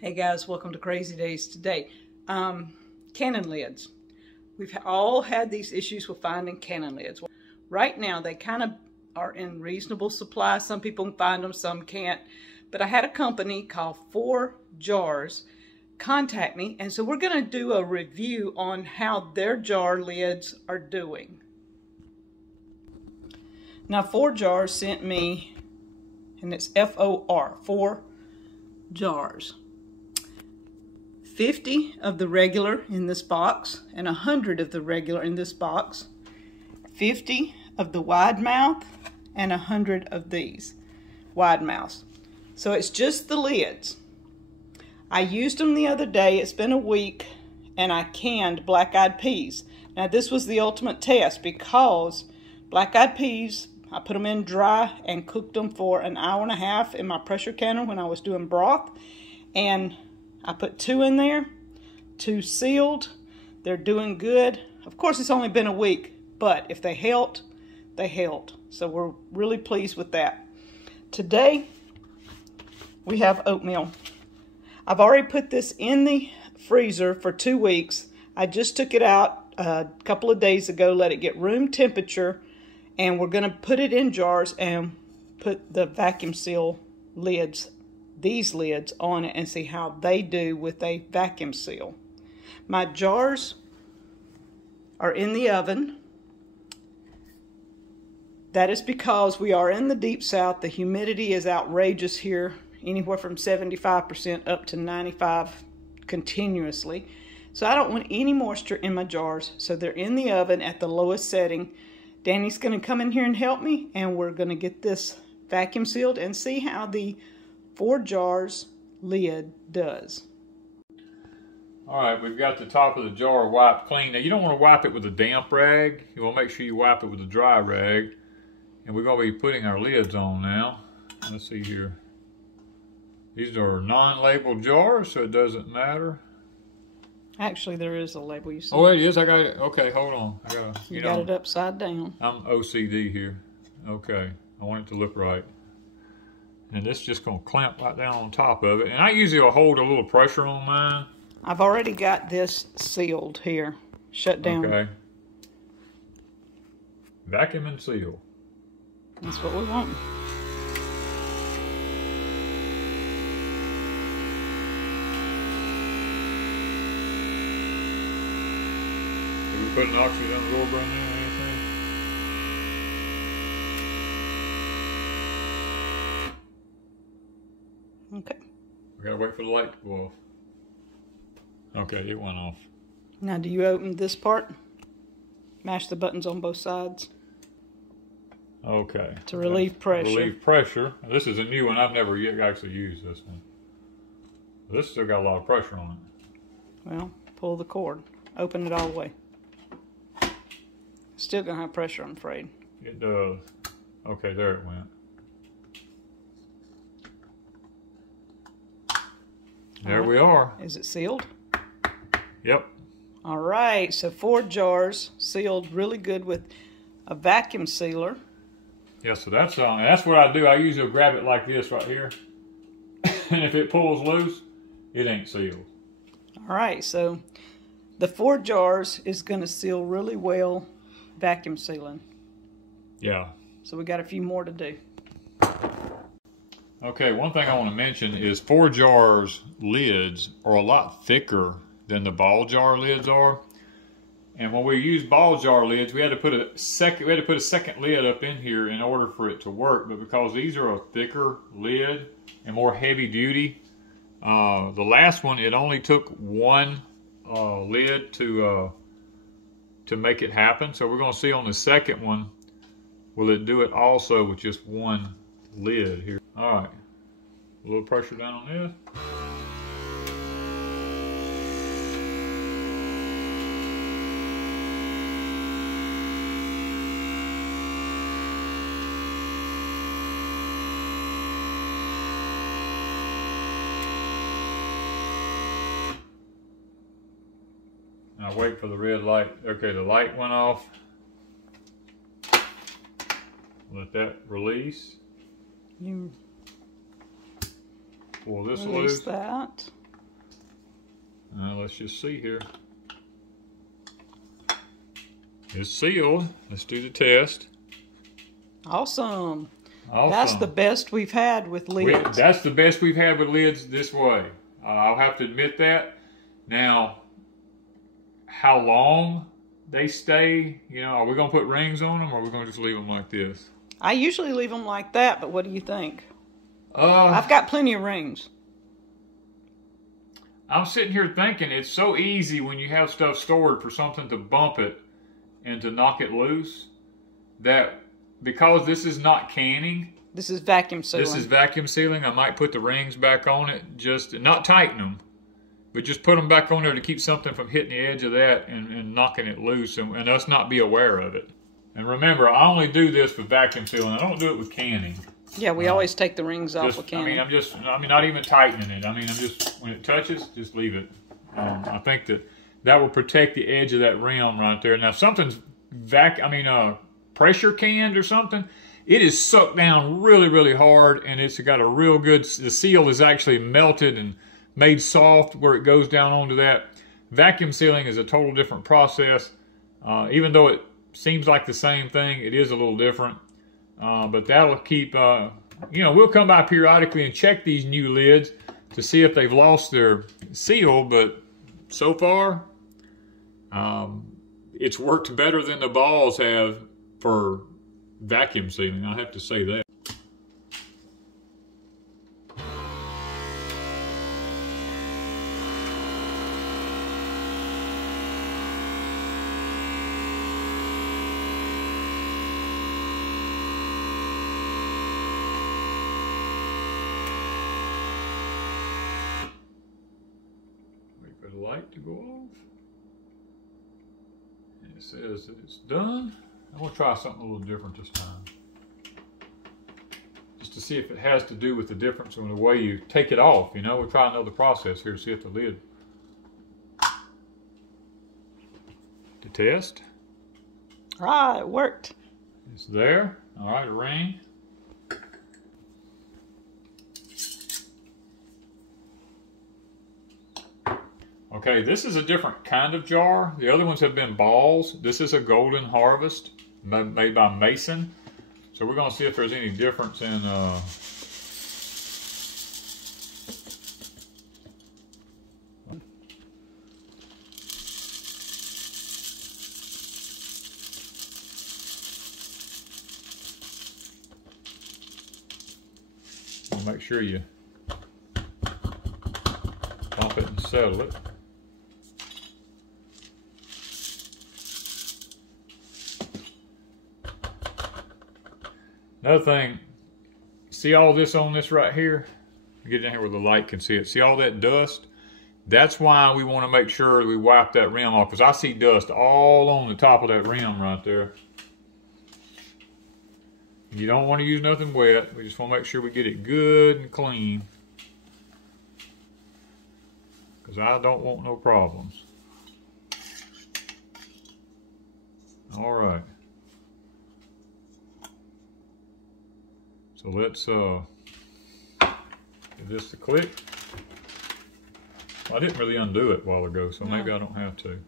Hey guys, welcome to Crazy Days today. Cannon lids. We've all had these issues with finding cannon lids. Right now they kind of are in reasonable supply. Some people can find them, some can't. But I had a company called Forjars contact me, and so we're going to do a review on how their jar lids are doing. Now Forjars sent me, and it's F-O-R, 4 jars. 50 of the regular in this box and 100 of the regular in this box. 50 of the wide mouth and 100 of these wide mouths. So it's just the lids. I used them the other day. It's been a week, and I canned black-eyed peas. Now this was the ultimate test because black-eyed peas, I put them in dry and cooked them for an hour and a half in my pressure canner when I was doing broth. And I put 2 in there, 2 sealed. They're doing good. Of course, it's only been a week, but if they held, they held. So we're really pleased with that. Today, we have oatmeal. I've already put this in the freezer for 2 weeks. I just took it out a couple of days ago, let it get room temperature, and we're going to put it in jars and put the vacuum seal lids, these lids, on it and see how they do with a vacuum seal. My jars are in the oven. That is because we are in the Deep South. The humidity is outrageous here, anywhere from 75% up to 95% continuously. So I don't want any moisture in my jars, so they're in the oven at the lowest setting. Danny's going to come in here and help me, and we're going to get this vacuum sealed and see how the Forjars lid does. Alright, we've got the top of the jar wiped clean. Now you don't want to wipe it with a damp rag. You want to make sure you wipe it with a dry rag. And we're going to be putting our lids on now. Let's see here. These are non-labeled jars, so it doesn't matter. Actually, there is a label. You see? Oh, it is? I got it. Okay, hold on. You got it upside down. I'm OCD here. Okay, I want it to look right. And this is just going to clamp right down on top of it. And I usually will hold a little pressure on mine. I've already got this sealed here. Shut down. Okay. Vacuum and seal. That's what we want. Did we put an oxygen absorber in there or anything? Okay. We gotta wait for the light to go off. Okay, it went off. Now, do you open this part? Mash the buttons on both sides. Okay. To relieve pressure. Relieve pressure. This is a new one. I've never yet actually used this one. This still got a lot of pressure on it. Well, pull the cord. Open it all the way. Still gonna have pressure, I'm afraid. It does. Okay, there it went. There we are. Is it sealed? Yep. All right, so 4 jars sealed really good with a vacuum sealer. Yeah, so that's what I do. I usually grab it like this right here. And if it pulls loose, it ain't sealed. All right, so the 4 jars is going to seal really well vacuum sealing. Yeah. So we got a few more to do. Okay, one thing I want to mention is Forjars lids are a lot thicker than the ball jar lids are. And when we use ball jar lids, we had to put a second lid up in here in order for it to work. But because these are a thicker lid and more heavy duty, the last one, it only took 1 lid to make it happen. So we're going to see on the second one, will it do it also with just 1 lid here. All right, a little pressure down on this. Now wait for the red light. Okay, the light went off. Let that release. You Pull this release loose. that. Let's just see here. It's sealed. Let's do the test. Awesome. Awesome. That's the best we've had with lids. That's the best we've had with lids this way. I'll have to admit that. Now, how long they stay, you know, are we going to put rings on them or are we going to just leave them like this? I usually leave them like that, but what do you think? I've got plenty of rings. I'm sitting here thinking it's so easy when you have stuff stored for something to bump it and to knock it loose, that because this is not canning. This is vacuum sealing. This is vacuum sealing. I might put the rings back on it, just not tighten them, but just put them back on there to keep something from hitting the edge of that and knocking it loose and us not be aware of it. And remember, I only do this with vacuum sealing. I don't do it with canning. Yeah, we always take the rings off with canning. Not even tightening it. I'm just, when it touches, just leave it. I think that will protect the edge of that rim right there. Now, if something's pressure canned or something, it is sucked down really, really hard, and it's got a real good, the seal is actually melted and made soft where it goes down onto that. Vacuum sealing is a total different process. Even though it seems like the same thing, it is a little different. But that'll keep, we'll come by periodically and check these new lids to see if they've lost their seal, but so far, it's worked better than the balls have for vacuum sealing, I have to say that. Wait for the light to go off. And it says that it's done. I'm going to try something a little different this time. Just to see if it has to do with the difference in the way you take it off. You know, we'll try another process here to see if the lid. To test. Ah, it worked. It's there. All right, a ring. Okay, this is a different kind of jar. The other ones have been balls. This is a golden harvest made by Mason. So we're going to see if there's any difference in make sure you pump it and settle it. Another thing, see all this on this right here? Get down here where the light can see it. See all that dust? That's why we want to make sure we wipe that rim off, because I see dust all on the top of that rim right there. You don't want to use nothing wet. We just want to make sure we get it good and clean, because I don't want no problems. All right. So let's give this a click. I didn't really undo it a while ago, so maybe I don't have to.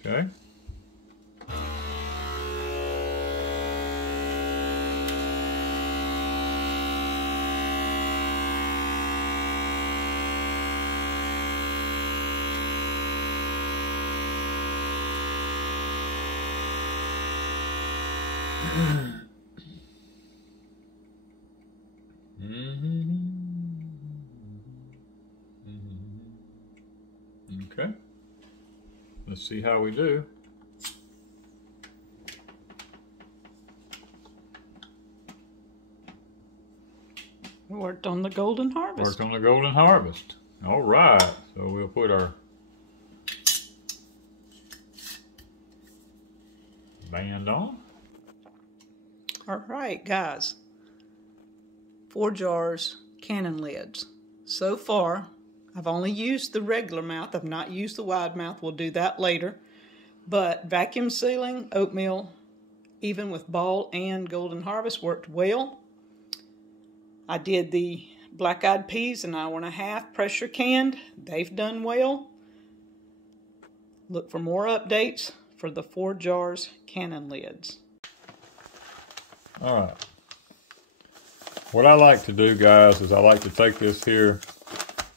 Okay. Okay, let's see how we do. Worked on the golden harvest. Worked on the golden harvest. All right, so we'll put our band on. All right, guys. ForJars cannon lids. So far, I've only used the regular mouth. I've not used the wide mouth. We'll do that later. But vacuum sealing, oatmeal, even with ball and golden harvest, worked well. I did the black-eyed peas, an hour and a half, pressure canned. They've done well. Look for more updates for the ForJars cannon lids. All right. What I like to do, guys, is I like to take this here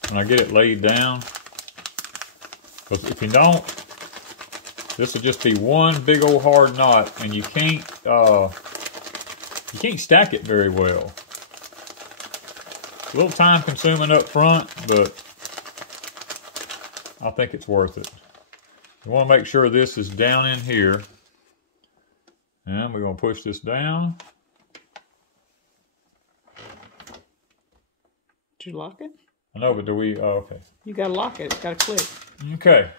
when I get it laid down. Because if you don't, this will just be one big old hard knot, and you can't stack it very well. It's a little time consuming up front, but I think it's worth it. You want to make sure this is down in here. And we're going to push this down. Did you lock it? I know, but do we, oh, okay. You got to lock it. It's got to click. Okay.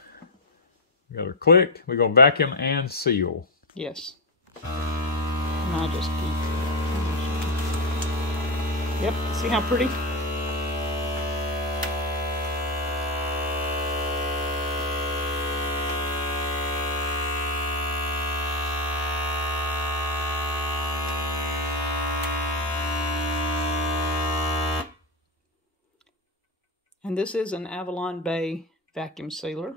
We got to click. We're going to vacuum and seal. Yes. And I'll just keep. Yep. See how pretty? And this is an Avalon Bay vacuum sealer. I'm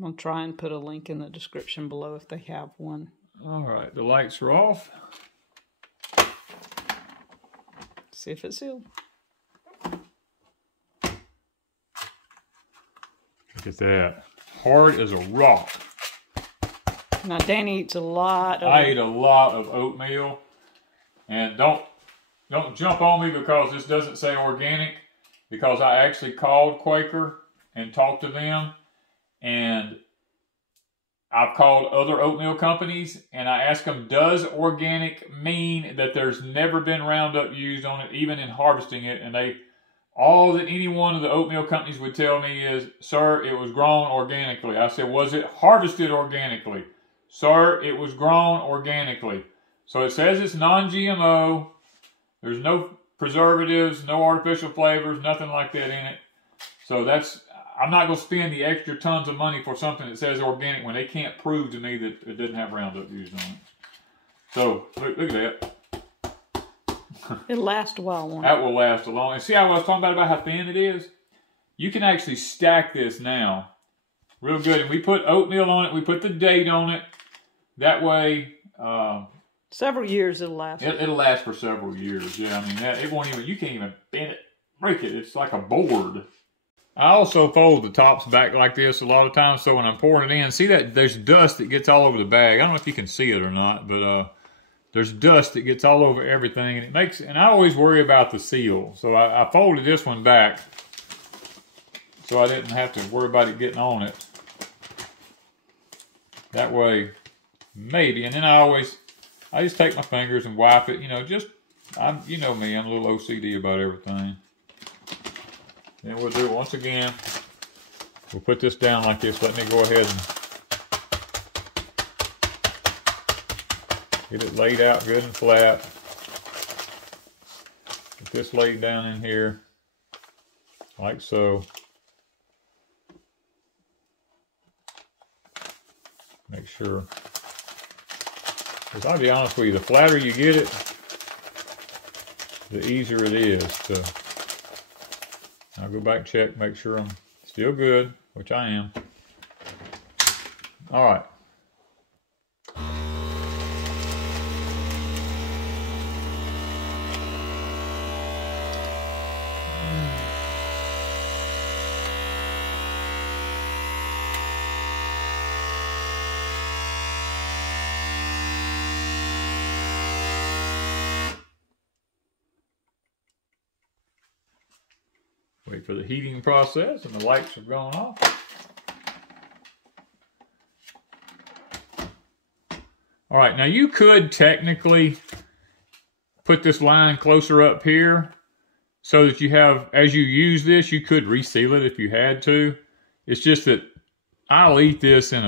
going to try and put a link in the description below if they have one. All right, the lights are off. See if it's sealed. Look at that. Hard as a rock. Now, Danny eats a lot of... I eat a lot of oatmeal. And don't jump on me because this doesn't say organic. Because I actually called Quaker and talked to them, and I've called other oatmeal companies, and I asked them, does organic mean that there's never been Roundup used on it, even in harvesting it? And all that any one of the oatmeal companies would tell me is, sir, it was grown organically. I said, was it harvested organically? Sir, it was grown organically. So it says it's non-GMO. There's no preservatives, no artificial flavors, nothing like that in it. So I'm not going to spend the extra tons of money for something that says organic when they can't prove to me that it didn't have Roundup used on it. So, look at that. It'll last a while, won't it? That will last a long. And see how I was talking about how thin it is? You can actually stack this now. Real good. And we put oatmeal on it. We put the date on it. That way... several years it'll last. It'll last for several years. Yeah, I mean, it won't even, you can't even bend it, break it. It's like a board. I also fold the tops back like this a lot of times, so when I'm pouring it in, see that there's dust that gets all over the bag. I don't know if you can see it or not, but there's dust that gets all over everything, and I always worry about the seal. So I folded this one back so I didn't have to worry about it getting on it. That way, maybe, and then I just take my fingers and wipe it, you know me, I'm a little OCD about everything. Then we'll do it once again. We'll put this down like this. Let me go ahead and get it laid out good and flat. Get this laid down in here, like so. Make sure. Because I'll be honest with you, the flatter you get it, the easier it is to... I'll go back and check, make sure I'm still good, which I am. All right. Wait for the heating process, and the lights have gone off. All right, now you could technically put this line closer up here so that you have, as you use this, you could reseal it if you had to. It's just that I'll eat this in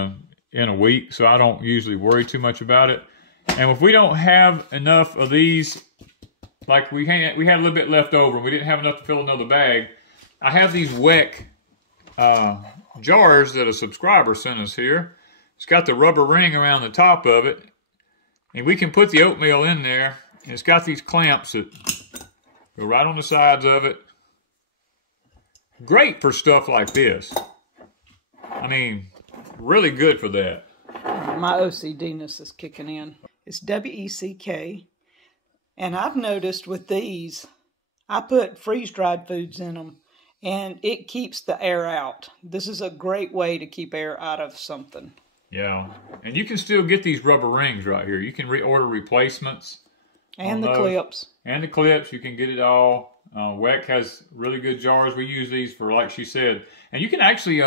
a week, so I don't usually worry too much about it. And if we don't have enough of these, like we had a little bit left over, and we didn't have enough to fill another bag, I have these WEC jars that a subscriber sent us here. It's got the rubber ring around the top of it, and we can put the oatmeal in there. And it's got these clamps that Go right on the sides of it. Great for stuff like this. I mean, really good for that. My OCD-ness is kicking in. It's WECK. And I've noticed with these, I put freeze-dried foods in them, and it keeps the air out. This is a great way to keep air out of something. Yeah, and you can still get these rubber rings right here. You can order replacements. And the clips. And the clips, you can get it all. WECK has really good jars. We use these for, like she said. And you can actually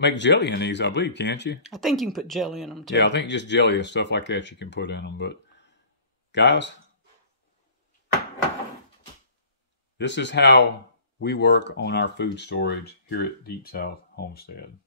make jelly in these, I believe, can't you? I think you can put jelly in them, too. Yeah, I think just jelly and stuff like that you can put in them. But, guys, this is how we work on our food storage here at Deep South Homestead.